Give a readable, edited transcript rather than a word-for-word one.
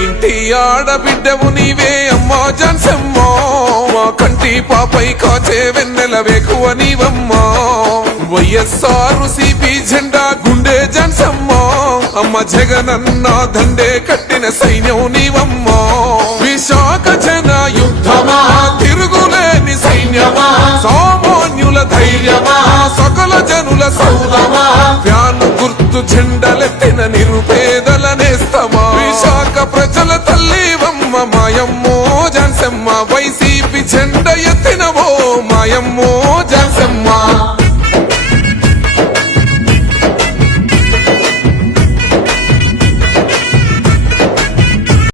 ఇంటి ఆడబిడ్డవు నీవే అమ్మా జాన్సమ్మో, మా కంటి పాపై కాచే వెన్నెల వేకువ నీవమ్మా. వైఎస్ఆర్ సిపి జెండా గుండె జాన్సమ్మో, అమ్మ జగనన్న దండే కట్టిన సైన్యం నీవమ్మా. విశాఖ జన యుద్ధమా, తిరుగులేని సైన్యమా, సామాన్యుల ధైర్యమా, సకల జనుల సౌదమా, వ్యాను గుర్తు జెండలెత్తిన నిరుపేదల నేస్తమా. విశాఖ ప్రజల తల్లివమ్మ మాయమ్మో జాన్సమ్మ, వైసీపీ జెండ ఎత్తినవో మాయమ్మో